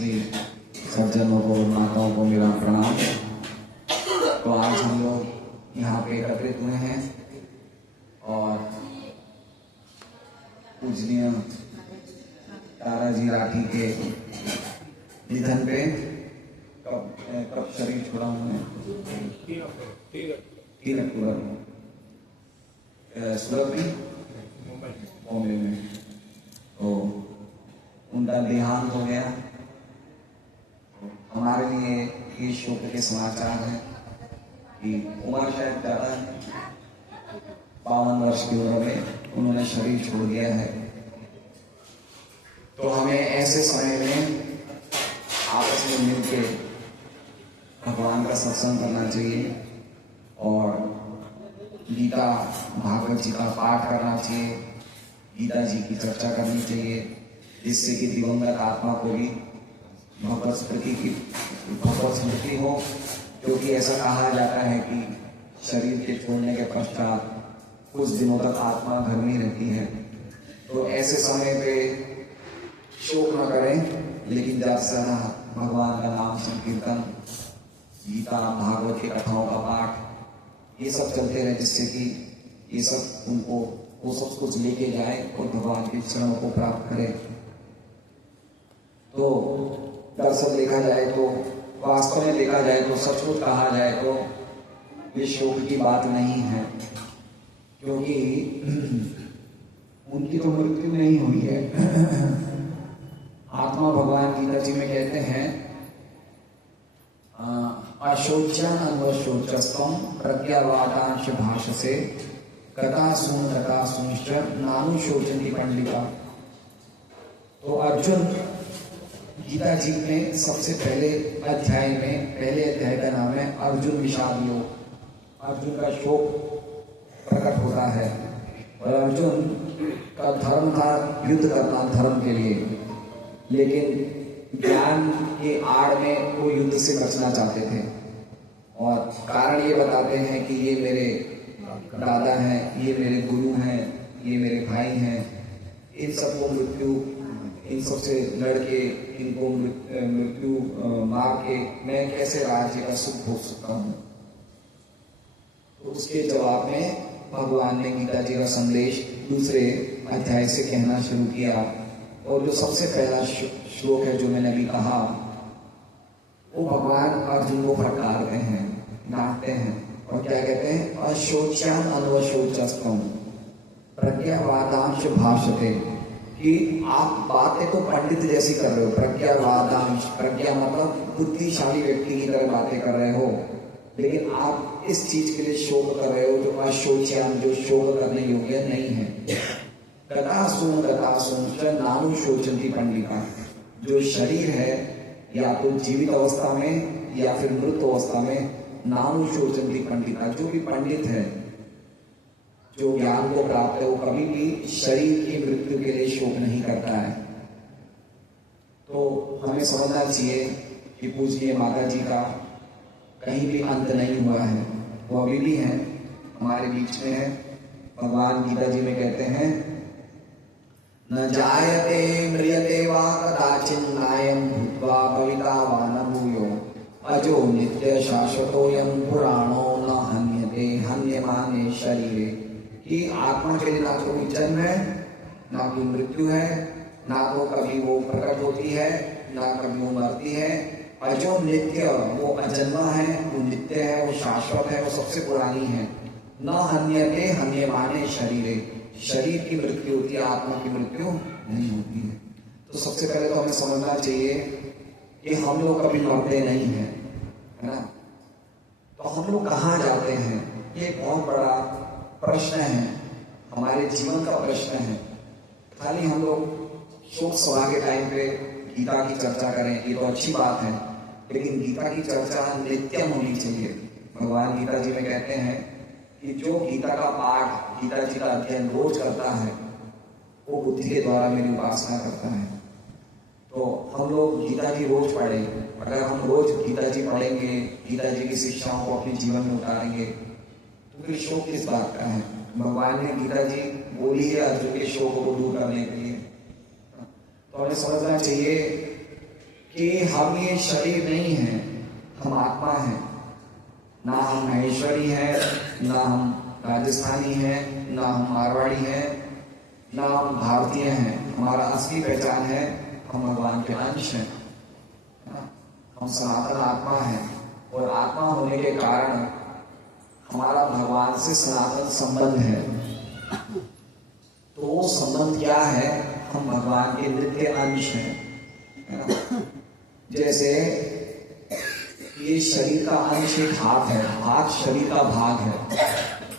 सभी सज्जनों को, माताओं को मेरा प्रणाम। तो आज हम लोग यहाँ पे एकत्रित हुए हैं और पूजनीय ताराजी राठी के निधन पे कब शरीर छोड़ा हुए हैं 3 अक्टूबर सूरत में, बॉम्बे में। तो उनका देहांत हो गया। हमारे लिए ये शोक के समाचार है कि उम्र शायद ज्यादा है, 52 वर्ष की उम्र में उन्होंने शरीर छोड़ दिया है। तो हमें ऐसे समय में आपस में मिलकर भगवान का सत्संग करना चाहिए और गीता भागवत जी का पाठ करना चाहिए, गीता जी की चर्चा करनी चाहिए, जिससे कि दिवंगत आत्मा को भी भगवत स्मृति हो। क्योंकि ऐसा कहा जाता है कि शरीर के छोड़ने के पश्चात कुछ दिनों तक आत्मा घर में रहती है। तो ऐसे समय पे शोक न करें, लेकिन ज्यादा से ज्यादा भगवान का नाम संकीर्तन, गीता भागवत की कथाओं का पाठ, ये सब चलते रहे, जिससे कि ये सब उनको वो सब कुछ लेके जाए और भगवान के चरणों को प्राप्त करे। तो दरअसल देखा जाए तो, वास्तव में देखा जाए तो, सचमुच कहा जाए तो ये शोक की बात नहीं है, क्योंकि उनकी तो मृत्यु नहीं हुई है। आत्मा भगवान गीता जी में कहते हैं अशोचन अनवशोचस्तम प्रज्ञावादांश भाषसे कथा सुनश्च नानु शोचन्ति पंडिता। तो अर्जुन गीता जी में सबसे पहले अध्याय का नाम है अर्जुन विषाद योग। अर्जुन का शोक प्रकट होता है और अर्जुन का धर्म था युद्ध करना धर्म के लिए, लेकिन ज्ञान के आड़ में वो युद्ध से बचना चाहते थे। और कारण ये बताते हैं कि ये मेरे दादा हैं, ये मेरे गुरु हैं, ये मेरे भाई हैं, इन सबको मृत्यु, इन सबसे लड़के इनको मृत्यु मार के मैं कैसे राज्य का सुख भोग सकता हूँ। तो उसके जवाब में भगवान ने गीता जी का संदेश दूसरे अध्याय से कहना शुरू किया। और जो सबसे पहला श्लोक है जो मैंने अभी कहा, वो भगवान अर्जुन को फटकारते हैं, डांटते हैं और क्या कहते हैं, अशोच्यान अनवशोचस्तम प्रज्ञावादांश भाषते, कि आप बातें तो पंडित जैसी कर रहे हो। प्रज्ञावादांश, प्रज्ञा मतलब बुद्धिशाली व्यक्ति की तरह बातें कर रहे हो, लेकिन आप इस चीज के लिए शोक कर रहे हो जो अशोच्यान, जो शोक करने योग्य नहीं है। कथा सुन नानु शोचन्ति पंडिता। जो शरीर है या तो जीवित अवस्था में या फिर मृत अवस्था में, नानु शोचन्ति पंडिता, जो भी पंडित है, जो ज्ञान को प्राप्त है, वो कभी भी शरीर की मृत्यु के लिए शोक नहीं करता है। तो हमें समझना चाहिए कि पूजनीय माता जी का कहीं भी अंत नहीं हुआ है, वो अभी भी है, हमारे बीच में है। भगवान गीता जी में कहते हैं न जायते म्रियते वा कदाचिन्नायं भूत्वा भविता वा न भूयो अजो नित्य शाश्वतोऽयं पुराणो न हन्यते हन्यमाने शरीरे। कि आत्मा के लिए ना तो कोई जन्म है, ना कोई मृत्यु है, ना तो कभी वो प्रकट होती है, ना कभी वो मरती है। अजो नित्य, वो अजन्मा है, वो नित्य है, वो शाश्वत है, वो सबसे पुरानी है। न हन्यते हन्यमाने शरीरे, शरीर की मृत्यु होती है, आत्मा की मृत्यु नहीं होती है। तो सबसे पहले तो हमें समझना चाहिए कि हम लोग कभी मरते नहीं हैं, है ना। तो हम लोग कहाँ जाते हैं, ये बहुत बड़ा प्रश्न है, हमारे जीवन का प्रश्न है। खाली हम लोग शोक सभा के टाइम पे गीता की चर्चा करें, ये तो अच्छी बात है, लेकिन गीता की चर्चा नित्यम होनी चाहिए। भगवान गीता जी में कहते हैं कि जो गीता का पाठ, गीता जी का अध्ययन रोज करता है, वो बुद्धि के द्वारा मेरी उपासना करता है। तो हम लोग गीता जी रोज पढ़ें। अगर हम रोज गीता जी पढ़ेंगे, गीता जी की शिक्षाओं को अपने जीवन में उतारेंगे, तो फिर शोक किस बात का है। भगवान ने गीता जी बोली है अर्जुन के शोक को दूर करने के लिए। तो हमें समझना चाहिए कि कि हम ये शरीर नहीं है, हम आत्मा है। ना हम महेश्वरी है, ना हम राजस्थानी है, ना हम मारवाड़ी है, ना हम भारतीय हैं। हमारा असली पहचान है हम भगवान के अंश हैं, हम सनातन आत्मा हैं। और आत्मा होने के कारण हमारा भगवान से सनातन संबंध है। तो वो संबंध क्या है? हम भगवान के नित्य अंश हैं। जैसे ये शरीर का अंश एक हाथ है, हाथ शरीर का भाग है,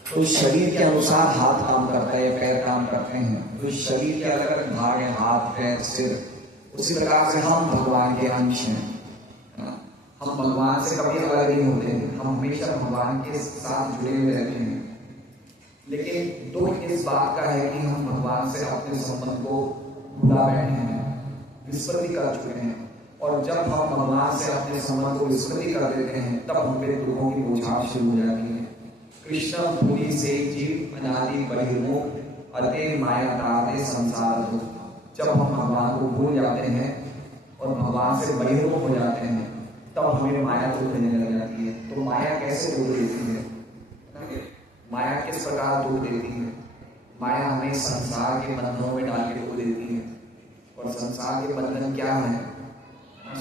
तो शरीर के अनुसार हाथ काम करता है, पैर काम करते हैं। तो शरीर के अलग अलग भाग हैं, हाथ, पैर, सिर। उसी प्रकार से हम भगवान के अंश हैं। हम भगवान से कभी अलग नहीं होते, हम हमेशा भगवान के साथ जुड़े हुए रहते हैं। लेकिन दुख इस बात का है कि हम भगवान से अपने संबंध को भुला बैठे हैं, विस्मृति कर चुके हैं। और जब हम भगवान से अपने संबंध को विस्मृति कर देते हैं, तब हम पे दुखों की बौछार शुरू हो जाती है। कृष्ण भूमि से जीव अनादि बहिर्मुख अते माया ताते संसार दुख। जब हम भगवान को भूल जाते हैं और भगवान से बहिर्मुख हो जाते हैं, तब हमें माया दुख देने लग जाती है। तो माया कैसे दुख देती है? माया किस प्रकार दुख देती है? माया हमें संसार के बंधनों में डाल के दुख देती है। और संसार के बंधन क्या है?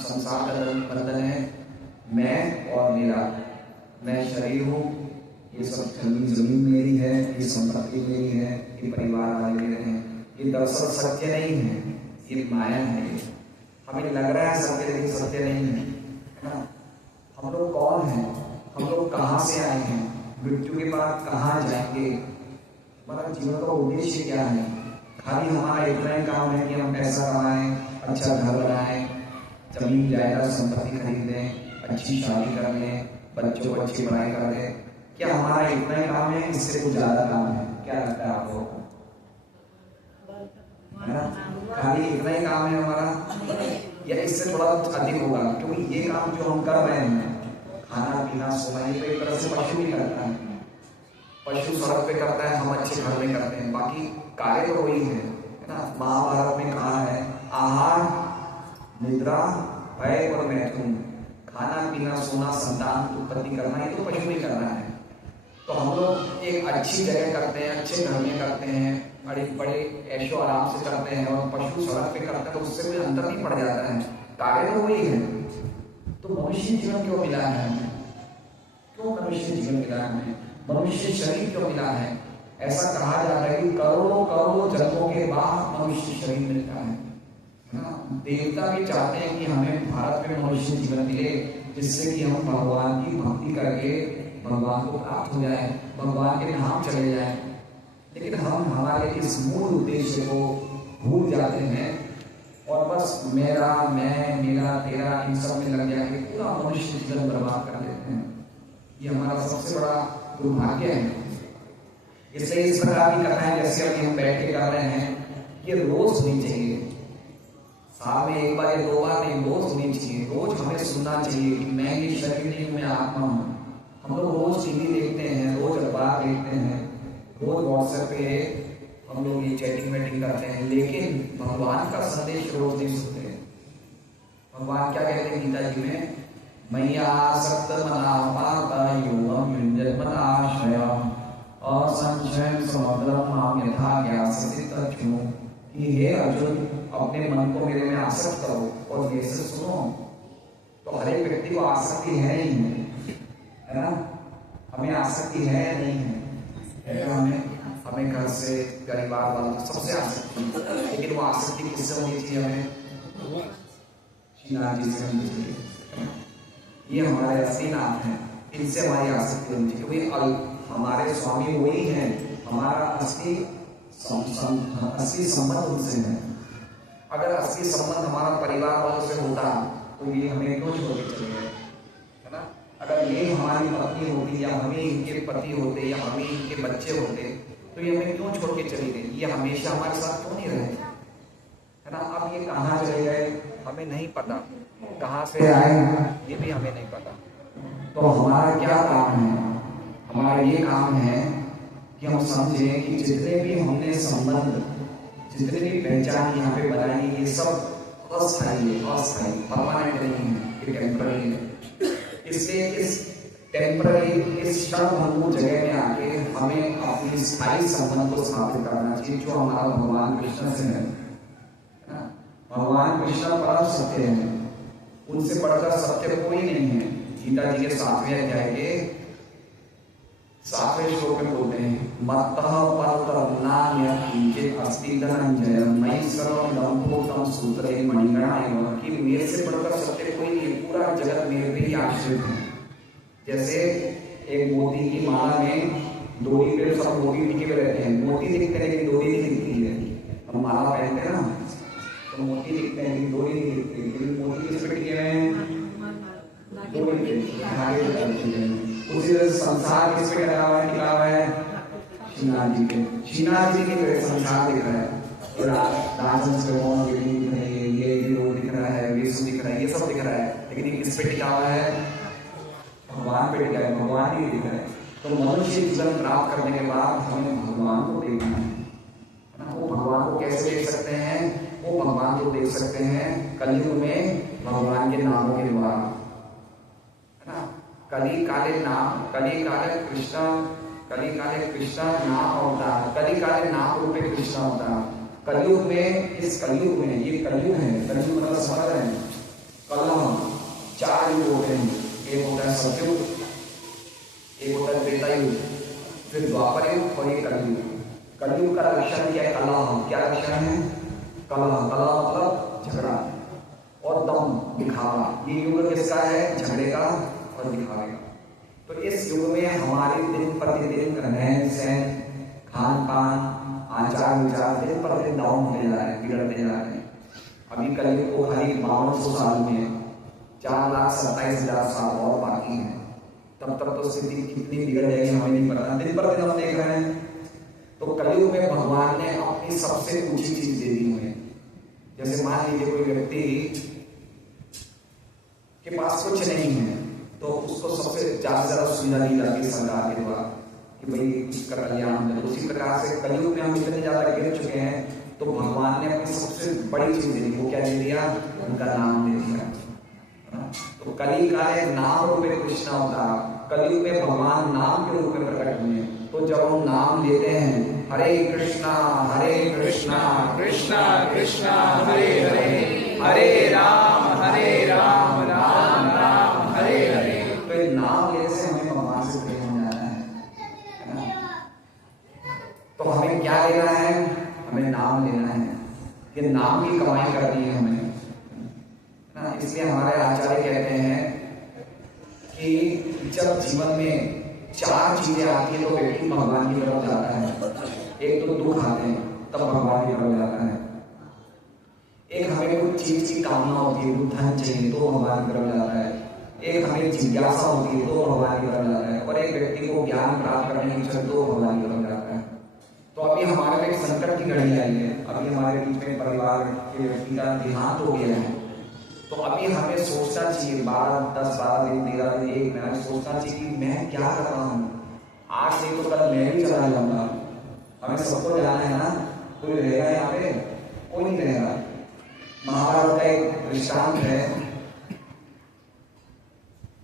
संसार का बंधन है मैं और मेरा। मैं शरीर हूँ, ये सब जमीन मेरी है, ये संपत्ति मेरी है, ये परिवार वाले मेरे हैं। ये दरअसल सत्य नहीं है, ये माया है। हमें लग रहा है सत्य, लेकिन सत्य नहीं है। हम लोग कौन हैं? हम लोग कहाँ से आए हैं? मृत्यु के बाद कहाँ जाएंगे? हमारा जीवन का उद्देश्य क्या है? खाली हमारा इतना ही काम है कि हम पैसा कमाएं, अच्छा घर बनाएं, जमीन जायदाद संपत्ति खरीद लें, अच्छी शादी कर लें, बच्चों को अच्छी पढ़ाई कर लें। क्या हमारा इतना ही काम है? इससे कुछ ज्यादा काम है? क्या लगता है आपको? है ना? खाली इतना ही काम है हमारा, या इससे थोड़ा अधिक होगा? क्योंकि ये काम जो हम कर रहे हैं, खाना पीना सोना, ये तो एक तरह से पशु भी करता है। पशु सड़क पे करता है, हम अच्छे घर में करते हैं। बाकी कार्य तो वही है ना? महाभारत में कहा है आहार निद्रा भय और मैथुन, खाना पीना सोना संतान उत्पत्ति करना, ये तो पशु ही करना है। तो हम लोग एक अच्छी जगह करते हैं, अच्छे घर में करते हैं, बड़े ऐशो आराम से करते हैं। और पशु सड़क पे करते हैं, तो उससे कोई अंतर नहीं पड़ जाता है, कार्य तो वही है। तो मनुष्य जीवन क्यों मिला है हमें? क्यों मनुष्य जीवन मिला है हमें? मनुष्य शरीर क्यों मिला है? ऐसा कहा जाता है कि करोड़ों करोड़ों जन्मों के बाद मनुष्य शरीर मिलता है ना? देवता भी चाहते हैं कि हमें भारत में मनुष्य जीवन मिले, जिससे कि हम भगवान की भक्ति करके भगवान को प्राप्त हो जाए, भगवान के नाम चले जाए। लेकिन हम हमारे इस मूल उद्देश्य को भूल जाते हैं और बस मेरा, मैं, मेरा, तेरा, इन सब में लग जाके पूरा मनुष्य जीवन बर्बाद कर देते हैं। ये हमारा सबसे बड़ा दुर्भाग्य है। इसलिए इस प्रकार की कथाएं जैसे अभी हम बैठ के कर रहे हैं, ये रोज होनी चाहिए। साल में एक बार या 2 बार नहीं, रोज होनी चाहिए। रोज हमें सुनना चाहिए कि मैं ये शरीर नहीं, मैं आत्मा हूँ। हम लोग रोज टीवी देखते हैं, रोज अखबार देखते हैं, रोज व्हाट्सएप पे हम लोग ये चैटिंग वेटिंग करते हैं, लेकिन भगवान का संदेश रोज नहीं सुनते। भगवान क्या कहते हैं गीता जी में? मैया सक्त मना पाता योगम युञ्जन्मनाश्रयम् असंशयं समग्रं मां यथा ज्ञास्यसि तच्छृणु। कि हे अर्जुन, अपने मन को मेरे में आसक्त करो और मेरे से सुनो। तो हर एक व्यक्ति को आसक्ति है नहीं है ना? हमें आसक्ति है या नहीं है? हमें घर से, परिवार वालों, सबसे आसक्ति है। लेकिन वो आसक्ति किससे होनी चाहिए? हमें श्रीनाथ जी से होनी चाहिए। ये हमारे असली नाम है, इनसे हमारी आसक्ति होनी चाहिए, क्योंकि हमारे स्वामी वही हैं। हमारा असली संबंध उनसे है। अगर असली संबंध हमारा परिवार वालों से होता तो ये हमें क्यों छोड़ के चले गए, है ना? अगर ये हमारी पत्नी होती, या हमें इनके पति होते, या हमें इनके बच्चे होते, तो ये हमें क्यों छोड़ के चले गए? ये हमेशा हमारे साथ क्यों नहीं रहे, है ना? अब ये कहाँ चले गए हमें नहीं पता, कहाँ से आए ये भी हमें नहीं पता। तो हमारा क्या काम है? हमारा ये काम है कि हम समझें कि जितने भी हमने संबंध, जितने भी पहचान यहाँ पे बनाई, ये सब अस्थायी है, अस्थायी, परमानेंट नहीं है, ये टेम्पररी है। इसलिए इस टेम्पररी, इस क्षणभंगुर जगह में आके हमें अपनी स्थायी संबंध को स्थापित करना चाहिए, जो हमारा भगवान कृष्ण से है। भगवान कृष्ण परम सत्य है, उनसे बढ़कर सत्य कोई नहीं है। गीता जी के 7वें अध्याय के 7वें श्लोक में बोलते हैं, मत्तः परतः नान्यत् अस्ति धनंजय मयि सर्वं लम्भोऽहं सूत्रे मणिगणा एव, कि मेरे से बढ़कर सत्य कोई नहीं, पूरा जगत मेरे पे ही आश्रित है। जैसे एक मोती की माला में डोरी पे सब मोती टिके हुए रहते हैं, मोती दिखते हैं लेकिन डोरी नहीं दिखती है। हम माला पहनते हैं ना, तो मोती दिखते हैं लेकिन डोरी नहीं दिखती, लेकिन मोती किस पे टिके हुए हैं? डोरी पे, धागे पे टिके हुए हैं। उसी तरह संसार किस पे लगा हुआ है, टिका हुआ है? श्रीनाथ जी के, श्रीनाथ जी के संसार दिख रहा है, राजन से मोहन दिख रही है, ये रोड दिख रहा है, विष्णु दिख रहा है, ये सब दिख रहा है, लेकिन ये किस पे टिका हुआ है? भगवान पे टिका है, भगवान ही दिख रहा है। तो मनुष्य जीवन प्राप्त करने के बाद हमें भगवान को देखना है ना। वो भगवान को कैसे देख सकते हैं? वो भगवान को देख सकते हैं कलयुग में भगवान के नामों के द्वारा, है ना। कली काले नाम, कली काले कृष्ण नाम अवतार, कली काले नाम रूपे कृष्ण अवतार। कलयुग में, इस कलयुग में, ये कलयुग है, कलयुग मतलब समझ रहे हैं, कलम 4 युग होते हैं। एक होता है सतयुग, एक होता है त्रेता युग, फिर द्वापर युग और ये कलयुग। कलयुग का लक्षण क्या है? कलह। क्या लक्षण है? कलह। कलह मतलब झगड़ा और दम, दिखावा। ये युग किसका है? झगड़े का और दिखावे का। तो इस युग में हमारे दिन प्रतिदिन रहन सहन, खान पान, आचार विचार दिन प्रतिदिन डाउन होते जा रहे हैं, बिगड़ते जा रहे हैं। अभी कलयुग को खाली 5200 साल में 4,27,000 साल और बाकी है। तब तक तो स्थिति कितनी बिगड़ जाएगी हमें नहीं पता, दिन पर दिन हम देख रहे हैं। तो कलयुग में भगवान ने अपनी सबसे ऊंची चीज दे दी हमें। जैसे मान लीजिए कोई व्यक्ति के पास कुछ नहीं है, तो उसको सबसे ज्यादा सुविधा दी जाती है सरकार के द्वारा कि भाई इसका कल्याण है। उसी प्रकार से कलयुग में हम इतने ज्यादा गिर चुके हैं, तो भगवान ने अपनी सबसे बड़ी चीज दे दी। वो क्या दे दिया? उनका नाम दे दिया। तो कली काले नाम रूपे कृष्ण अवतार, कलयुग में भगवान नाम के रूप में प्रकट हुए। तो जब हम नाम लेते हैं, हरे कृष्णा कृष्णा कृष्णा हरे हरे, हरे राम राम राम हरे हरे, तो ये नाम लेने से हमें भगवान से प्रेम हो जाना है ना। तो हमें क्या लेना है? हमें नाम लेना है, ये नाम की कमाई करनी है हमें। इसलिए हमारे आचार्य कहते हैं कि जब जीवन में 4 चीजें आती है तो व्यक्ति भगवान की तरफ जाता है। एक तो दुख आते हैं तब भगवान की तरफ जाता है, एक हमें कुछ चीज की कामना होती है, कुछ धन चाहिए तो भगवान की तरफ जाता है, एक हमें जिज्ञासा होती है तो भगवान की तरफ जाता है, और एक व्यक्ति को ज्ञान प्राप्त करने की इच्छा तो भगवान की तरफ जाता है। तो अभी हमारे में एक संकट की घड़ी आई है। अभी हमारे बीच में परिवार के व्यक्ति का देहांत हो गया है, तो अभी हमें सोचना चाहिए 12 दिन 13 दिन 1 महीना सोचना चाहिए कि मैं क्या कर रहा हूँ। आज नहीं तो कल मैं भी चला जाऊंगा। हमें सबको जाना है ना, कोई रहेगा यहाँ पे? कोई नहीं रहेगा। महाभारत का एक दृष्टांत है,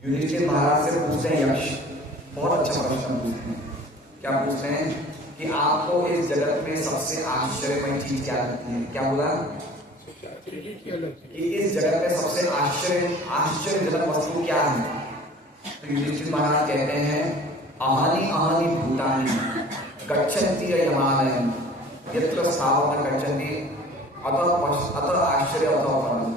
युधिष्ठिर महाराज से पूछते हैं यक्ष, बहुत अच्छा प्रश्न पूछते हैं। क्या पूछते हैं कि आपको इस जगत में सबसे आश्चर्यमय चीज क्या लगती है? क्या बोला कि इस जगत में सबसे आश्चर्यजनक वस्तु क्या है? तो युधिष्ठिर महाराज कहते हैं अहानि अहानि भूतानि गच्छन्ति यमालयं यत्र स्थावरं गच्छन्ति अतः आश्चर्य अतः परम।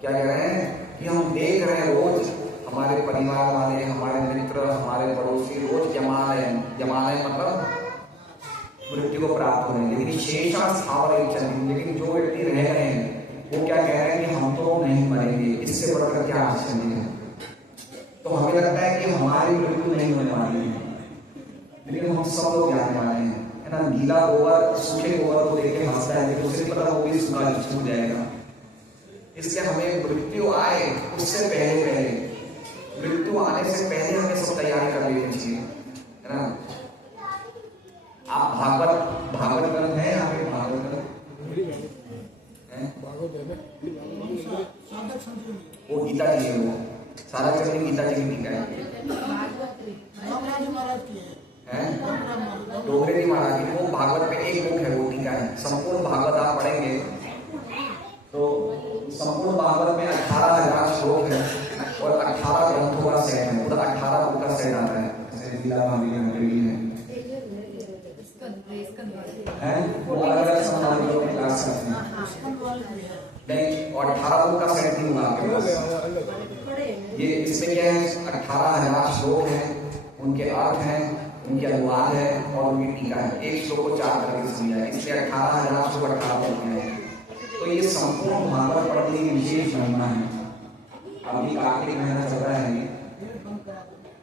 क्या कह रहे हैं कि हम देख रहे हैं रोज हमारे परिवार वाले, हमारे मित्र, हमारे पड़ोसी रोज यमालय मतलब मृत्यु को प्राप्त हो रहे हैं, लेकिन शेषा स्थावर, लेकिन जो व्यक्ति रह रहे हैं वो क्या कह रहे हैं कि हम तो नहीं मरेंगे। इससे बढ़कर क्या आश्चर्य है? तो हमें लगता है कि हमारी मृत्यु नहीं होने वाली है, लेकिन हम सब लोग जाने वाले हैं, है ना। गीला गोबर सूखे गोबर को देख के हंसता है, लेकिन उसे पता वो भी सूखा छूट जाएगा। इसलिए हमें मृत्यु आए उससे पहले, मृत्यु आने से पहले हमें सब तैयारी कर लेनी चाहिए, है ना। आप भागवत ग्रंथ है, यहाँ पे भागवत ग्रंथ वो गीता जी है, वो सारा चक्र गीता जी की टीका है। डोगरे जी महाराज की, वो भागवत में एक बुक है, वो टीका है। संपूर्ण भागवत आप पढ़ेंगे तो संपूर्ण भागवत में 18,000 श्लोक है और 18 ग्रंथों का सेट है, पूरा 18 बुक का सेट आता है। जैसे लीला भाभी है, वो अलग अलग समाधियों में क्लास करते हैं नहीं, और 18 बुक का सेट नहीं हुआ आपके पास। ये इसमें क्या है, 18,000 श्लोक हैं, उनके अर्थ हैं, उनके अनुवाद है और उनकी टीका है। एक श्लोक को 4 तरह से समझा है, इसलिए 18,000 श्लोक 18 पढ़ते हैं। तो ये संपूर्ण भागवत पढ़ने की विशेष महिमा है। अभी कार्तिक महीना चल रहा है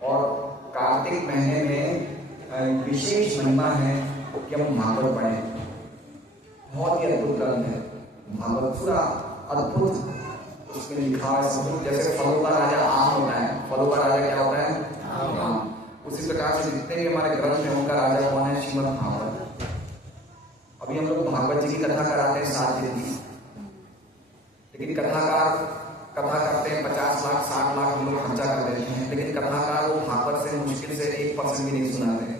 और कार्तिक महीने में विशेष महिमा है कि हम भागवत पढ़े। बहुत ही अद्भुत ग्रंथ है भागवत, पूरा अद्भुत उसमें लिखा है सब। जैसे फलों का राजा आम होता है, फलों का राजा क्या होता है, आम। उसी प्रकार से जितने भी हमारे ग्रंथ हैं उनका राजा कौन है, श्रीमद् भागवत। अभी हम लोग भागवत जी की कथा कराते हैं 7 दिन की, लेकिन कथाकार कथा करते हैं 50 लाख 60 लाख हम लोग खर्चा कर देते हैं, लेकिन कथाकार वो भागवत से मुश्किल से 1% भी नहीं सुनाते हैं,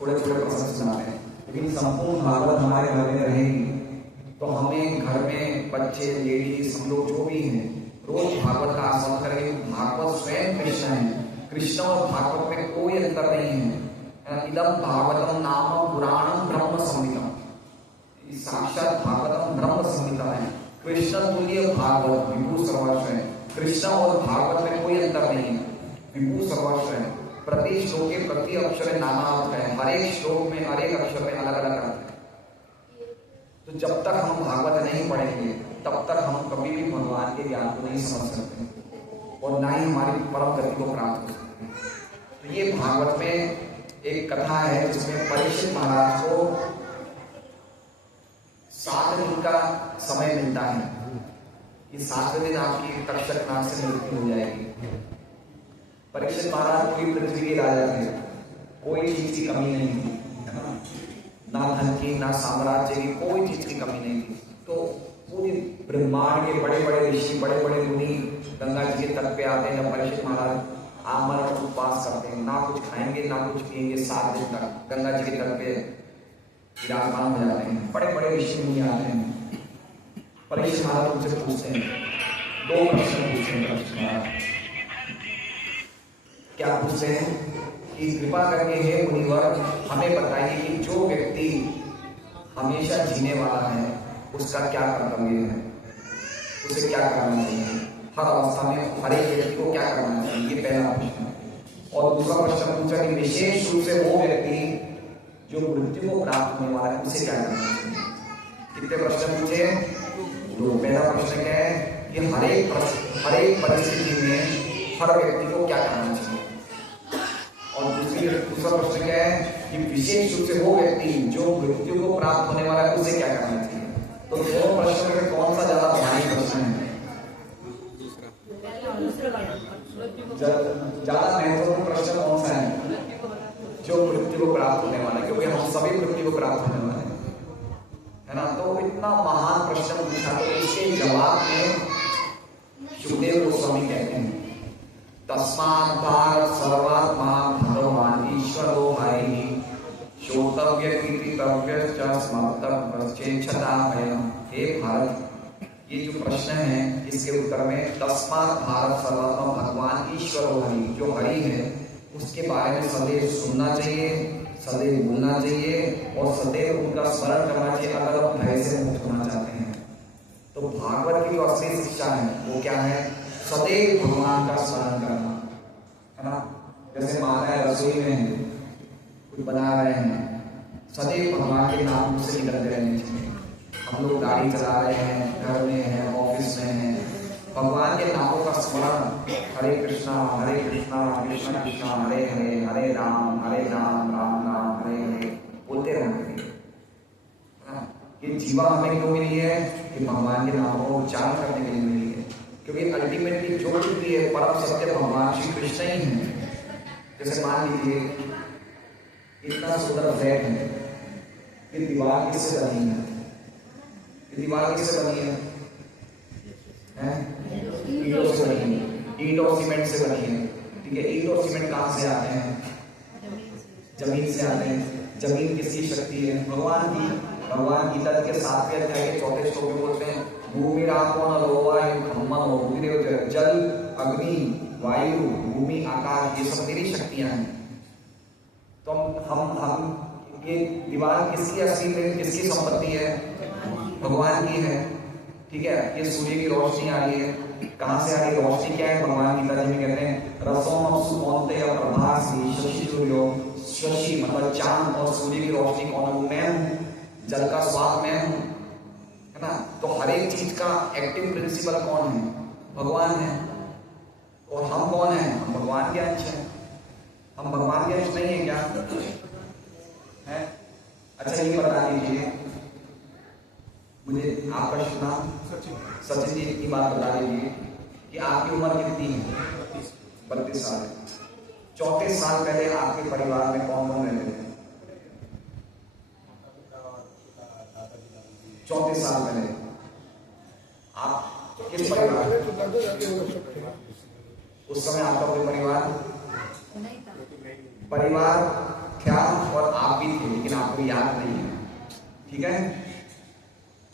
थोड़े थोड़े % सुनाते हैं। लेकिन संपूर्ण भागवत हमारे घर में रहेगी तो हमें घर में बच्चे, लेडीज, हम लोग जो भी हैं रोज भागवत का आस्वादन करेंगे। भागवत स्वयं कृष्ण है, कृष्ण और भागवत में कोई अंतर नहीं है। इदम भागवतम नाम पुराणम ब्रह्म संहिता, साक्षात भागवतम ब्रह्म संहिता है। कृष्ण तुल्य भागवत विभू सर्वस्व है। कृष्ण और भागवत में कोई अंतर नहीं है, विभू सर्वस्व है। प्रति श्लोक के प्रति अक्षर नामार्थ है, हर एक श्लोक में हर एक अक्षर में अलग अलग अर्थ है। तो जब तक हम भागवत नहीं पढ़ेंगे तब तक हम कभी भी भगवान के ज्ञान को नहीं समझ सकते और ना ही हमारी परम गति को प्राप्त हो सकते। तो ये भागवत में एक कथा है जिसमें परीक्षित महाराज को 7 दिन का समय मिलता है। ये 7वें दिन आपकी तक्षक नाग से मृत्यु हो जाएगी। परीक्षित महाराज पूरी पृथ्वी के राजा थे, कोई चीज की कमी नहीं थी, ना धन की, ना साम्राज्य की, कोई चीज की कमी नहीं थी। तो पूरी ब्रह्मांड के बड़े बड़े ऋषि, बड़े बड़े मुनि गंगा जी के तट पे आते हैं। जब परीक्षित महाराज आमरण उपवास करते हैं, ना कुछ खाएंगे ना कुछ पिएंगे, 7 दिन तक गंगा जी के तट पे विराजमान हो जाते हैं। बड़े बड़े ऋषि मुनि आते हैं। परीक्षित महाराज उनसे पूछते हैं, 2 प्रश्न पूछते हैं परीक्षित महाराज। क्या पूछते हैं कि कृपा करके हे मुनिवर हमें बताइए कि जो व्यक्ति हमेशा जीने वाला है उसका क्या कर्तव्य है, उसे क्या करना चाहिए, हर अवस्था में हर एक व्यक्ति को क्या करना चाहिए। ये पहला प्रश्न। और दूसरा प्रश्न पूछा कि विशेष रूप से वो व्यक्ति जो मृत्यु को प्राप्त होने वाला है उसे क्या करना चाहिए। कितने प्रश्न पूछे, 2। पहला प्रश्न क्या है कि हर एक परिस्थिति में हर व्यक्ति को क्या करना चाहिए, और दूसरा प्रश्न क्या है कि विशेष रूप से वो व्यक्ति जो मृत्यु को प्राप्त होने वाला है उसे क्या करना चाहिए। तो दोनों प्रश्नों में कौन सा ज्यादा भारी प्रश्न है, ज्यादा महत्वपूर्ण प्रश्न कौन सा है, जो मृत्यु को प्राप्त होने वाला है, क्योंकि हम सभी मृत्यु को प्राप्त होने वाले हैं, है ना। तो इतना महान प्रश्न पूछा, तो इसके जवाब में सुखदेव गोस्वामी कहते हैं, तस्मात् भारत सर्वात्मा भगवान ईश्वरो हरि श्रोतव्य कीर्तितव्य च स्मर्तव्यश्चेच्छता भयम्। हे भारत, ये जो प्रश्न है इसके उत्तर में तस्मात् भारत सर्वात्मा भगवान ईश्वरो हरि, जो हरि है उसके बारे में सदैव सुनना चाहिए, सदैव बोलना चाहिए और सदैव उनका स्मरण करना चाहिए अगर आप भय से मुक्त होना चाहते हैं। तो भागवत की जो असली शिक्षा है वो क्या है, सदैव भगवान का स्मरण करना, है ना। जैसे माता है रसोई में कुछ बना रहे हैं, सदैव भगवान के नाम से निकलते रहने चाहिए। हम लोग गाड़ी चला रहे हैं, घर में हैं, ऑफिस में हैं, भगवान के नामों का स्मरण, हरे कृष्णा कृष्णा कृष्णा हरे हरे, हरे राम राम राम हरे हरे बोलते रहना चाहिए। ये जीवा हमें क्यों मिली है कि भगवान के नामों को उच्चारण करने के लिए मिली है, क्योंकि अल्टीमेटली जो कुछ भी है परम सत्य भगवान श्री कृष्ण ही है। जैसे मान लीजिए इतना सुंदर फ्लैट है, ये दीवार किससे बनी है, ये दीवार किससे बनी है, और सीमेंट से बनी है, ठीक है। ईंट और सीमेंट कहाँ से आते हैं? जमीन से आते हैं। जमीन किसकी शक्ति है? भगवान की। भगवान गीता के 7वें अध्याय के 4थे श्लोक में बोलते हैं भूमि रापो न लोवा खम्मन हो, जल अग्नि वायु भूमि आकाश ये सब मेरी शक्तियां हैं। तो हम ये दीवार किसकी असली में किसकी संपत्ति है? भगवान की है, ठीक है। ये सूर्य की रोशनी आ रही है, कहां से आ रही है? रोशनी क्या है? भगवान गीता जी में कहते हैं रसोम सुमोते प्रभासी शशि सूर्यो, शशि मतलब चांद और सूर्य की रोशनी कौन है? मैं हूं। जल का स्वाद मैं हूं, है ना। तो हर एक चीज का एक्टिव प्रिंसिपल कौन है? भगवान है। और हम कौन है? हम भगवान के अंश हैं। हम भगवान के अंश नहीं है क्या? है? अच्छा ये बता दीजिए मुझे, आपका शुभ नाम? सचिन जी। इतनी बात बता दीजिए कि आपकी उम्र कितनी है? 32 साल है। 34 साल पहले आपके परिवार में कौन कौन रहते थे? 34 साल पहले आप किस परिवार? उस समय आपका कोई परिवार था और आप भी थे, लेकिन आपको याद नहीं है, ठीक है।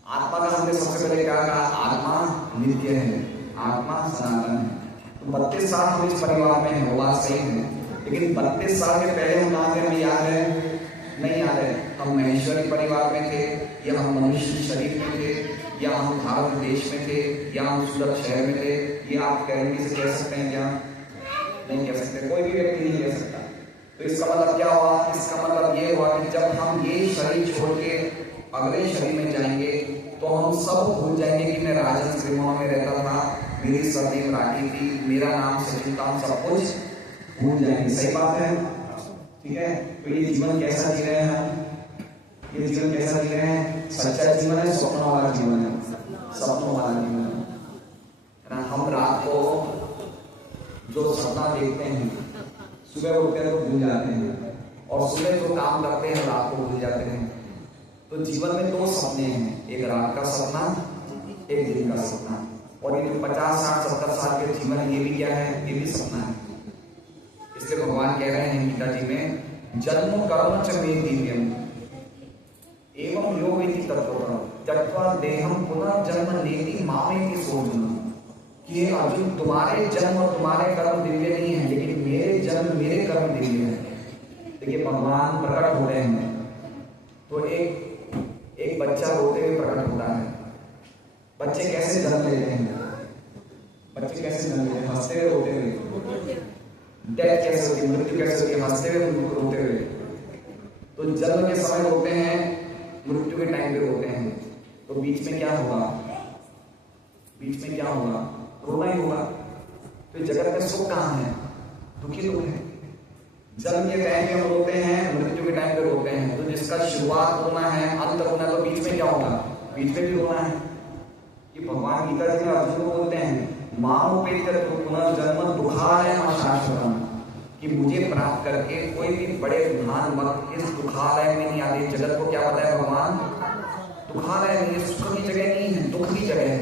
आत्मा का हमने सबसे पहले क्या कहा? आत्मा नित्य है, आत्मा सनातन है। तो 32 साल हम इस परिवार में है, वो बात सही है, लेकिन 32 साल के पहले हम कहाँ थे? हमें याद है? नहीं याद है। हम महेश्वरी परिवार में थे, या हम मनुष्य शरीर में थे, या हम भारत देश में थे, या हम सूरत शहर में थे। ये आप गारंटी से कह सकते हैं क्या? नहीं कह सकते, कोई भी व्यक्ति नहीं कह सकता। तो इसका मतलब क्या हुआ? इसका मतलब ये हुआ कि जब हम ये शरीर छोड़ के अगले शरीर में जाएंगे तो हम सब भूल जाएंगे कि मैं राजन श्रीमोना में रहता था, मेरी सरनेम राठी थी, मेरा नाम सचिन था, हम सब कुछ भूल जाएंगे। सही बात है, ठीक है। तो ये जीवन कैसा जी रहे हैं हम? ये जीवन कैसा जी रहे हैं? सच्चा जीवन है, स्वप्नों वाला जीवन है, सपनों वाला जीवन है ना। हम रात को जो सपना देखते हैं, सुबह उठते हैं तो भूल जाते हैं, और सुबह जो काम करते हैं रात को भूल जाते हैं। तो जीवन में 2 सपने हैं, एक रात का सपना, एक दिन का सपना। और ये जो 50, 60, 70 साल के जीवन है, ये भी क्या है? ये भी सपना है। इसलिए भगवान कह रहे हैं गीता जी में जन्म कर्म च मे दिव्यम एवं यो वेति तत्त्वतः त्यक्त्वा देहम पुनः जन्म नेति मामेति सोचना। कि अर्जुन तुम्हारे जन्म और तुम्हारे कर्म दिव्य नहीं है, लेकिन मेरे जन्म मेरे कर्म दिव्य है। देखिए भगवान प्रकट हो रहे हैं तो एक बच्चा रोते हुए प्रकट होता है। बच्चे कैसे जन्म लेते हैं? बच्चे कैसे जन्म लेते हैं? हंसते हुए, रोते हुए। डेथ कैसे होती है? मृत्यु कैसे होती है? हंसते हुए, रोते हुए। तो जन्म के समय रोते हैं, मृत्यु के टाइम पे रोते हैं। तो बीच में क्या होगा? बीच में क्या होगा? रोना ही होगा। तो जगत में सुख कहाँ है? दुखी लोग हैं। जन्म के टाइम पे हम रोते हैं, मृत्यु के टाइम पे रोते हैं। तो जिसका शुरुआत होना है, अंत होना है, तो बीच में क्या होगा? बीच में भी रोना है। कि भगवान गीता जी में अर्जुन को बोलते हैं मामुपेत्य पुनर्जन्म दुखालयम अशाश्वतम, कि मुझे प्राप्त करके कोई भी बड़े महान भक्त इस दुखालय में नहीं आते। जगत को क्या पता है भगवान? दुखालय में, सुख की जगह नहीं है, दुख की जगह है।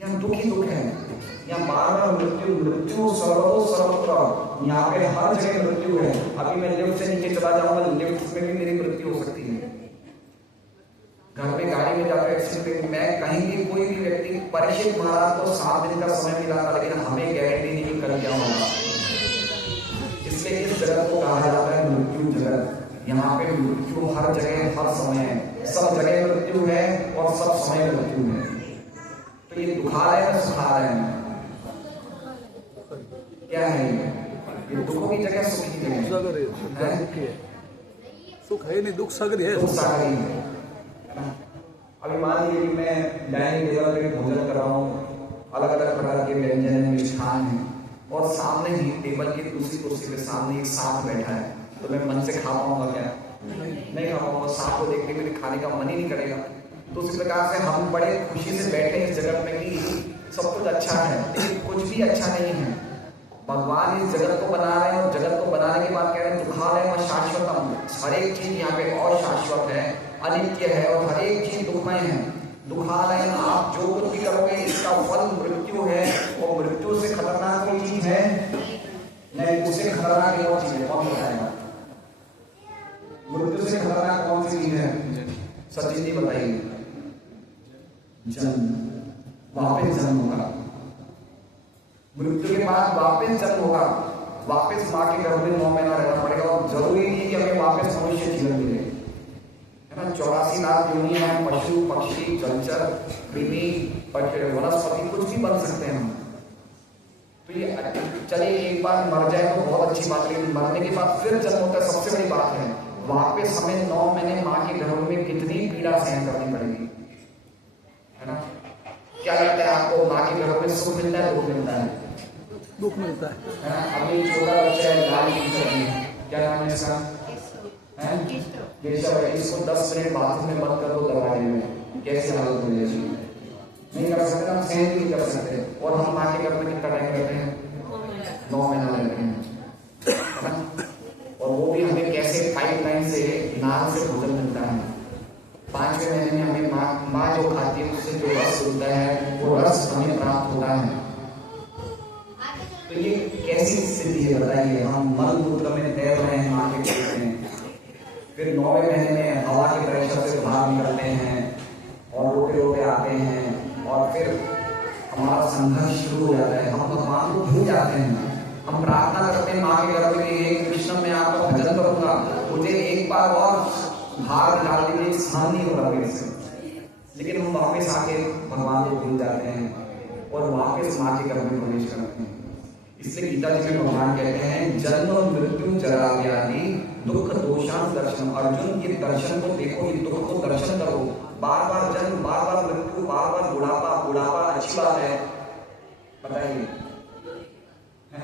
यहाँ दुख ही दुख है, यहाँ बार बार मृत्यु, मृत्यु सर्वतो सर्वत्र, यहाँ पे हर जगह मृत्यु है। अभी मैं लिफ्ट से नीचे चला जाऊंगा, लिफ्ट में भी मेरी मृत्यु हो सकती है। घर में गाड़ी में जाकर एक्सीडेंट, मैं कहीं भी कोई भी व्यक्ति, परीक्षित महाराज को 7 दिन का समय मिला था, लेकिन हमें गारंटी नहीं कि कल क्या होगा। इसलिए इस जगत को कहा जाता है मृत्यु जगत। यहाँ पे मृत्यु हर जगह हर समय है, सब जगह मृत्यु है और सब समय मृत्यु है। तो ये दुखालय है, सुखालय है, क्या है ये? दुखों की जगह सुख की जगह है। सुख है नहीं, दुख सागरी है। दुख सागरी है। अभी मान लीजिए कि मैं डाइनिंग टेबल पे भोजन कर रहा हूँ, अलग अलग प्रकार के व्यंजन है, मिष्ठान है, और सामने ही टेबल की दूसरी कुर्सी पे सामने एक सांप बैठा है, तो मैं मन से खा पाऊंगा क्या? नहीं खा पाऊंगा। सांप को देख के मेरे खाने का मन ही नहीं करेगा। तो उसी प्रकार से हम बड़े खुशी से बैठे हैं इस जगत में कि सब कुछ अच्छा है, लेकिन कुछ भी अच्छा नहीं है। भगवान इस जगत को बना रहे हैं और जगत को बनाने के बाद कह रहे हैं दुखालय व शाश्वतम, हर एक चीज यहाँ पे और शाश्वत है, अनित्य है, और हर एक चीज दुखमय है। दुखालय, आप जो कुछ भी करोगे इसका फल मृत्यु है, और मृत्यु से खतरनाक जन्म, वापस जन्म होगा, मृत्यु के बाद वापस जन्म होगा, वापस माँ के गर्भ में 9 महीना रहना पड़ेगा। और जरूरी नहीं कि हमें वापस मनुष्य जीवन मिले, है ना। 84 लाख योनियां हैं, पशु पक्षी जलचर कृमि वनस्पति कुछ भी बन सकते हैं हम। तो ये चलिए एक बार मर जाए तो बहुत अच्छी बात है, लेकिन मरने के बाद फिर जन्म होता है, सबसे बड़ी बात है। वापस हमें 9 महीने माँ के गर्भ में कितनी पीड़ा सहन करनी पड़ेगी, है ना। क्या लगता है आपको, माँ के गर्भ में सुख मिलता है, दुख मिलता है? दुख मिलता है ना। अभी छोटा बच्चा है, लाल की चलती है, क्या नाम है इसका? केशव है। इसको 10 मिनट बाथरूम में बंद कर दो दरवाजे में, कैसे हालत हो जाएगी? नहीं कर सकते, हम सहन नहीं कर सकते। और हम माँ के गर्भ में कितना टाइम रहते हैं? 9 महीना रहते हैं, है ना। और वो भी हमें कैसे पाइपलाइन से, नाल से भोजन मिलता है। 5वें महीने में हमें माँ जो खाती है उससे जो रस मिलता है, वो रस हमें प्राप्त होता है। तो ये कैसी स्थिति है बताइए। हम मल मूत्र में तैर रहे हैं माँ के पेट में, फिर 9वें महीने में हवा के प्रेशर से बाहर निकलते हैं और रोते रोते आते हैं, और फिर हमारा संघर्ष शुरू हो जाता है। हम भगवान को भूल जाते हैं, हम प्रार्थना करते हैं माँ के गर्भ में, हे कृष्ण मैं आपका भजन करूंगा, मुझे एक बार और भार निकाल दीजिए, सहन नहीं होगा मेरे से। लेकिन हम वापस आके भगवान को भूल जाते हैं और वापस माँ के गर्भ में प्रवेश करते हैं। इसलिए गीता जी में भगवान कहते हैं, जन्म मृत्यु जरा व्याधि दुख दोषान दर्शन। अर्जुन ये दर्शन को देखो, ये दुख को दर्शन करो। बार बार जन्म, बार बार मृत्यु, बार बार बुढ़ापा। बुढ़ापा अच्छी बात है, बताइए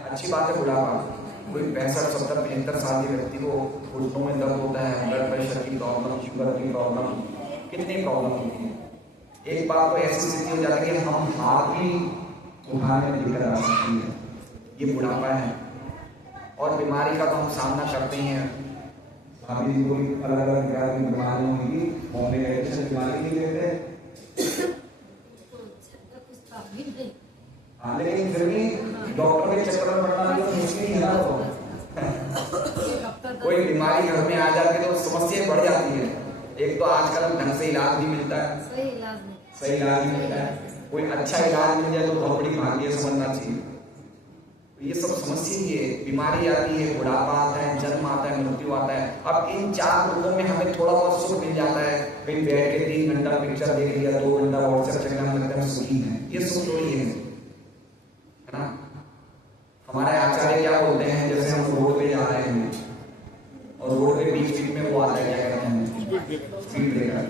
अच्छी बात है बुढ़ापा? कोई 65, 70, 75 साल के व्यक्ति को घुटनों में दर्द होता है, ब्लड प्रेशर की प्रॉब्लम, शुगर की प्रॉब्लम, कितनी प्रॉब्लम होती है। एक बार तो ऐसी स्थिति हो जाती है कि हम हाथ भी उठाने में दिक्कत आ सकती है, ये बुढ़ापा है। और बीमारी का तो हम सामना करते ही हैं। अभी कोई अलग अलग प्रकार की बीमारी होगी, होम्योपैथिक बीमारी नहीं लेते, लेकिन फिर भी डॉक्टर के चक्कर में पड़ना भी तो मुश्किल है ना। कोई बीमारी घर में आ जाती है तो समस्या बढ़ जाती है। एक तो आजकल ढंग से इलाज भी मिलता है, सही इलाज भी मिलता है। कोई अच्छा इलाज मिल जाए तो बहुत बड़ी भाग्य समझना चाहिए। ये सब समस्या ही है, बीमारी आती है, बुढ़ापा आता है, जन्म आता है, मृत्यु आता है। अब इन 4 रूपों में हमें थोड़ा बहुत सुख मिल जाता है, फिर बैठ के 3 घंटा पिक्चर देख लिया, 2 घंटा व्हाट्सएप चलाना, लगता है सुखी है। ये सुख थोड़ी है ना। हमारे आचार्य क्या बोलते हैं, जैसे हम रोड पे जा रहे हैं और रोड पे बीच बीच में वो आता है, क्या कहते हैं, स्पीड ब्रेकर।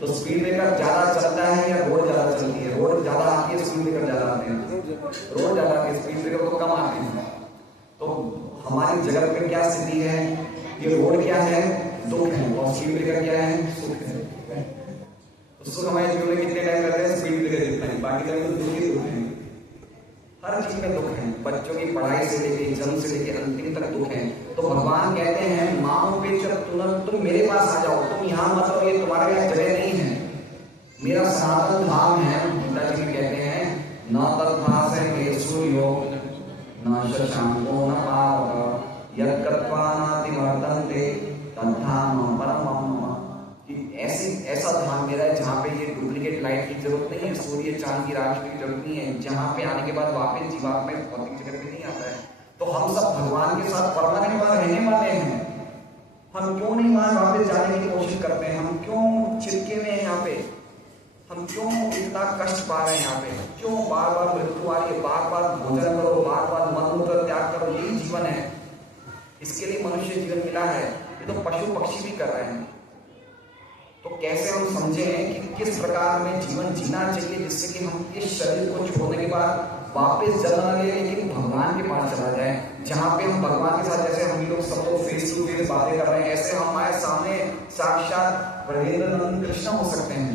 तो स्पीड ब्रेकर ज्यादा चलता है या रोड ज्यादा चलती है? रोड ज्यादा आती है, स्पीड ब्रेकर ज्यादा आते हैं। रोड ज्यादा आती है, स्पीड ब्रेकर तो कम आते हैं। तो हमारी जगत में क्या स्थिति है, ये रोड क्या है, दुख है, और स्पीड ब्रेकर क्या है, सुख है। तो सुख हमारे जीवन में कितने टाइम रहते हैं, स्पीड ब्रेकर जितना ही, बाकी टाइम तो दुख ही दुख है। हर चीज में दुख है, बच्चों की पढ़ाई से लेके जन्म से लेके अंतिम तक दुख है। तो भगवान कहते हैं, माओ पे तुम मेरे पास आ जाओ, तुम यहाँ मत रहो, ये तुम्हारे यहाँ जगह नहीं है, मेरा सनातन धाम है। गीता जी में कहते हैं, न तद्भासते सूर्यो न शशांको न पावक यत् कृत्वा नाति वर्तन्ते तद्धाम परमं मम। ऐसा धाम मेरा है जहाँ पे ये डुप्लीकेट लाइट की जरूरत नहीं है, सूर्य चांद की रोशनी की जरूरत नहीं है, जहाँ पे आने के बाद वापस जीवात्मा में भौतिक जगत में नहीं आता है। तो हम सब भगवान के साथ परमानेंट वहां रहने वाले हैं। हम क्यों नहीं वहां वापस जाने की कोशिश करते हैं? हम क्यों चिपके हुए हैं यहाँ पे? हम क्यों इतना कष्ट पा रहे हैं यहाँ पे? क्यों बार बार मृत्यु आ रही है? बार बार भोजन करो, बार बार मन मूत्र त्याग करो, यही जीवन है। इसके लिए मनुष्य जीवन मिला है, ये तो पशु पक्षी भी कर रहे हैं। तो कैसे हम समझें कि किस प्रकार में जीवन जीना चाहिए जिससे कि हम इस शरीर को छोड़ने के बाद वापस जन्म न ले, लेकिन भगवान के पास चला जाए, जहाँ पे हम भगवान के साथ, जैसे हम लोग सब लोग फेस टू फेस बातें कर रहे हैं, ऐसे हमारे सामने साक्षात ब्रजेंद्र कृष्ण हो सकते हैं।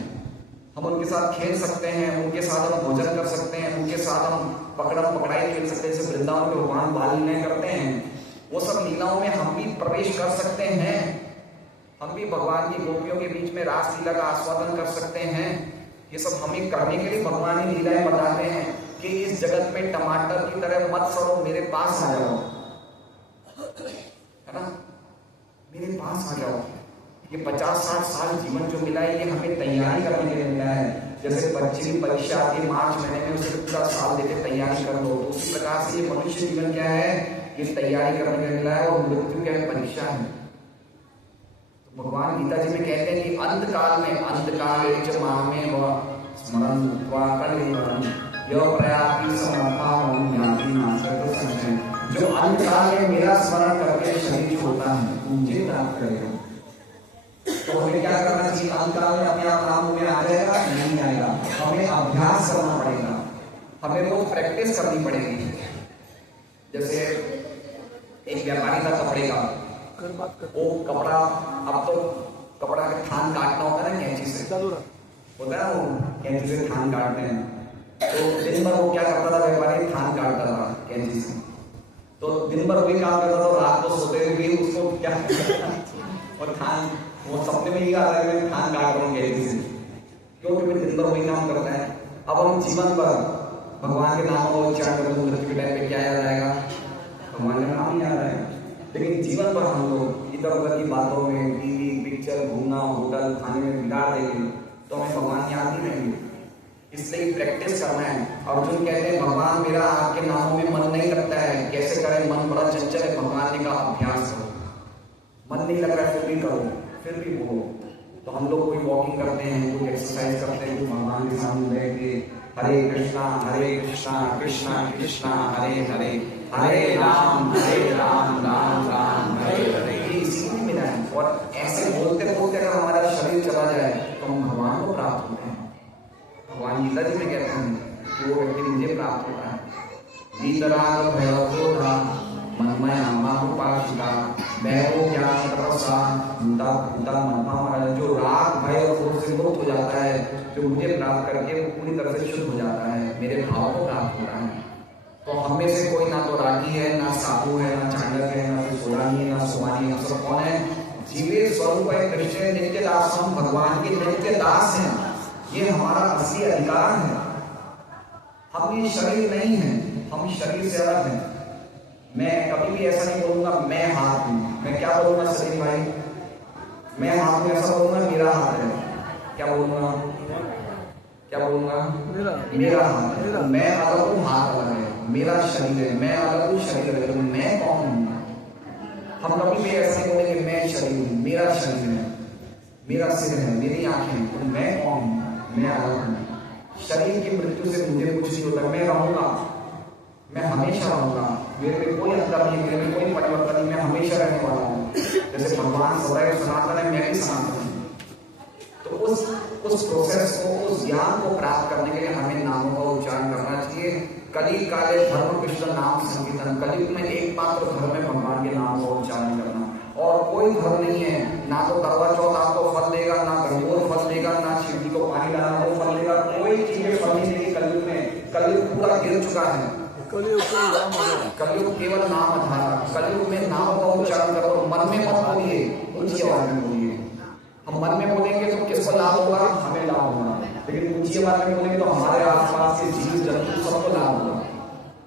हम उनके साथ खेल सकते हैं, उनके साथ हम भोजन कर सकते हैं, उनके साथ हम पकड़म पकड़ाई खेल सकते हैं, जैसे वृंदावन में भगवान बाल लीलाएं करते हैं, वो सब लीलाओं में हम भी प्रवेश कर सकते हैं। हम भी भगवान की गोपियों के बीच में रास लीला का आस्वादन कर सकते हैं। ये सब हमें करने के लिए भगवान ही लीलाएं बताते हैं कि इस जगत में टमाटर की तरह मत सड़ो, मेरे पास आ जाओ, है ना, मेरे पास आ जाओ। ये 50-60 साल जीवन जो मिला है, ये हमें तैयारी करने के लिए मिला है। जैसे बच्चे की परीक्षा आती है मार्च महीने में, उसे पूरा साल देके तैयारी कर लो, तो उसी प्रकार से ये मनुष्य जीवन क्या है, ये तैयारी करने के लिए मिला है, और मृत्यु क्या है, परीक्षा है। तो भगवान गीता जी में कहते हैं कि अंतकाल में, अंतकाल च मामे व स्मरण यो प्रयाति समर्था ज्ञाति नासक संशय, जो अंतकाल में मेरा स्मरण करके शरीर छोड़ता है मुझे प्राप्त करेगा। तो हमें क्या करना चाहिए, अंतकाल में अपने आप नाम में आ जाएगा, नहीं आएगा, हमें अभ्यास करना पड़ेगा, हमें रोज प्रैक्टिस करनी पड़ेगी। जैसे एक व्यापारी था कपड़े का, वो कपड़ा, अब तो कपड़ा का थान काटना होता है ना कैंची से, होता है वो कैंची से थान काटते हैं, तो दिन भर वो क्या करता था, व्यापारी थान काटता था कैंची से, तो दिन भर वही काम करता था, रात को सोते हुए भी उसको क्या और थान, वो सपने में ही आता है मैं थान काट रहा हूँ कैंची से, क्योंकि मैं दिन भर वही काम करता है। अब हम जीवन भर भगवान के नाम को उच्चारण करते हैं, मृत्यु के टाइम पे क्या याद आएगा, भगवान का नाम ही याद आएगा। लेकिन जीवन भर हम लोग इधर उधर की बातों में, टीवी, पिक्चर, घूमना, होटल, खाने में बिगाड़ देंगे, तो हमें भगवान याद ही नहीं। इसलिए प्रैक्टिस करना है। अर्जुन कहते हैं भगवान मेरा आपके नामों में मन नहीं लगता है, कैसे करें, मन बड़ा चंचल है। भगवान ने कहा अभ्यास करो, मन नहीं लग रहा है फिर भी करो, फिर भी बोलो। तो हम लोग कोई वॉकिंग करते हैं, कोई एक्सरसाइज करते हैं, कोई भगवान के सामने बैठ के हरे कृष्णा कृष्णा कृष्णा हरे हरे, हरे राम राम राम हरे हरे, ये इसी में मिला है। और ऐसे बोलते बोलते अगर हमारा शरीर चला जाए तो हम भगवान को प्राप्त होते हैं। भगवान गीता जी में कहते हैं कि वो व्यक्ति मुझे प्राप्त होता है। वीतराग भयोगा मनमय अमापाशिका भैरो ज्ञान तपस्या भूता भूता मनमय, जो राग भय और क्रोध से मुक्त हो जाता है, जो मुझे प्राप्त करके वो पूरी तरह से शुद्ध हो जाता है, मेरे भाव को प्राप्त होता है। तो हम में से कोई ना तो रागी है, ना साधु है, ना चांडक है, ना सोरानी है, ना सोमानी है, सब कौन है, जीवे स्वरूप है, कृष्ण नित्य दास, हम भगवान के नित्य दास हैं। ये हमारा असली अधिकार है। हम ये शरीर नहीं है, हम शरीर से अलग हैं। मैं कभी भी ऐसा नहीं बोलूंगा मैं हाथ हूं, मैं क्या बोलूंगा सलीम भाई, मैं हाथ हूं ऐसा बोलूंगा, मेरा हाथ है, क्या बोलूंगा, क्या बोलूंगा, मेरा हाथ है। मैं अलग हूं, हाथ अलग है, मेरा शरीर है, मैं अलग हूं, शरीर अलग है, मैं कौन हूं। हम कभी भी ऐसा नहीं बोलेंगे मैं शरीर हूं, मेरा शरीर है, मेरा सिर है, मेरी आंखें, तो मैं कौन हूं, मैं अलग हूं। शरीर की मृत्यु से मुझे कुछ नहीं होता, मैं रहूंगा, मैं हमेशा रहूंगा, मेरे में कोई अंतर नहीं, मेरे में कोई परिवर्तन नहीं, मैं हमेशा रहने वाला हूँ। जैसे भगवान सदैव सनातन है, मैं भी सनातन हूँ। तो उस प्रोसेस को, उस ज्ञान को प्राप्त करने के लिए हमें नामों का उच्चारण करना चाहिए। कली काले धर्म कृष्ण नाम संकीर्तन, कलयुग में एकमात्र धर्म है भगवान के नाम का उच्चारण करना, और कोई धर्म नहीं है। ना तो करवा चौथ आपको फल देगा, ना गंगोर फल देगा, ना शिवजी को पानी डालना वो फल देगा, कोई चीजें फल नहीं देगी कलयुग में। कलयुग पूरा गिर चुका है, कलयुग केवल नाम आधार। कलयुग में नाम का उच्चारण करो, मन में मत बोलिए, ऊंची आवाज में बोलिए। हम मन में बोलेंगे तो किसको लाभ होगा, हमें लाभ होगा, लेकिन ऊंची आवाज में बोलेंगे तो हमारे आसपास के जीव जंतु सबको लाभ होगा।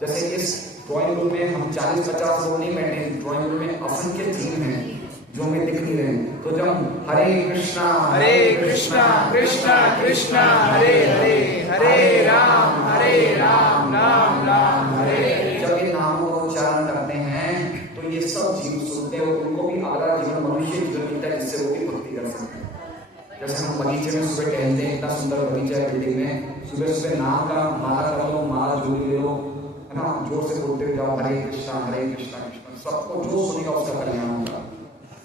जैसे इस ड्राइंग रूम में हम 40-50 लोग नहीं बैठे, ड्राइंग रूम में असंख्य जीव हैं जो हमें दिख नहीं रहे। तो जब हम हरे कृष्णा कृष्णा कृष्णा हरे हरे, हरे राम राम राम हरे हरे, जब ये नाम का उच्चारण करते हैं तो ये सब जीव सुनते हैं, उनको भी अगला जीवन मनुष्य जीवन मिलता है, जिससे वो भी भक्ति कर सकते हैं। जैसे हम बगीचे में सुबह टहलते हैं, इतना सुंदर बगीचा है बिल्डिंग में, सुबह सुबह नाम का माला कर लो, माला जोड़ ले लो, है ना, जोर से बोलते जाओ हरे कृष्णा कृष्णा, सबको जो सुनेगा उसका कल्याण होगा।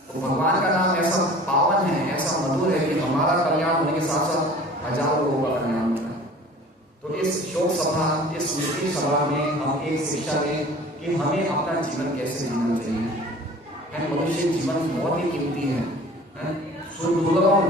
तो भगवान का नाम ऐसा पावन है, ऐसा मधुर है कि हमारा कल्याण होने के साथ साथ हजारों लोगों का कल्याण होता है। तो इस शोक सभा, इस स्मृति सभा में हम एक शिक्षा दें कि हमें अपना जीवन कैसे जीना चाहिए। मनुष्य जीवन बहुत ही कीमती है, दुर्लभम,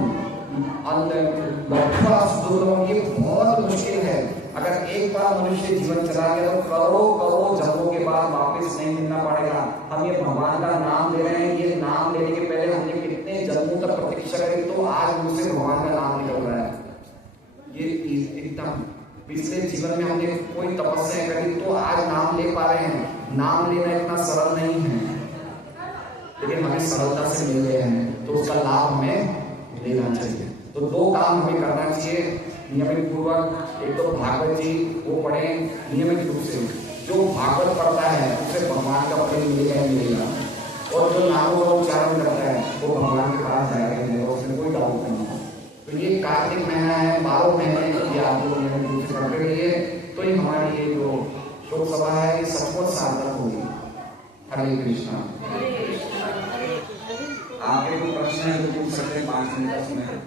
ये बहुत मुश्किल है। अगर एक बार मनुष्य जीवन चला गया तो करोड़ों जन्मों के बाद वापस नहीं मिलना पड़ेगा। हम ये भगवान का नाम ले रहे हैं, ये नाम लेने के पहले हमने कितने जन्मों तक प्रतीक्षा करी, तो आज मुझसे भगवान का नाम निकल रहा है। ये एकदम पिछले जीवन में हमने कोई तपस्या करी तो आज नाम ले पा रहे हैं। नाम लेना इतना सरल नहीं है, लेकिन हमें सरलता से मिल गए हैं, तो उसका लाभ हमें लेना चाहिए। तो दो काम हमें करना चाहिए। नियमित पूर्वक एक तो भागवत जी वो पढ़े नियमित रूप से। जो भागवत पढ़ता है उसे भगवान का प्रेम मिलेगा ही मिलेगा, और जो नामों का उच्चारण करता है वो भगवान के पास जाएगा ही जाएगा, उसमें कोई डाउट नहीं है। तो ये कार्तिक महीना है, 12 महीने ये आप लोग नियमित रूप से करते रहिए, तो ये हमारी ये जो शोक सभा है ये सचमुच सार्थक होगी। हरे कृष्णा। आपके कोई प्रश्न है तो पूछ सकते हैं, 5 मिनट का समय है।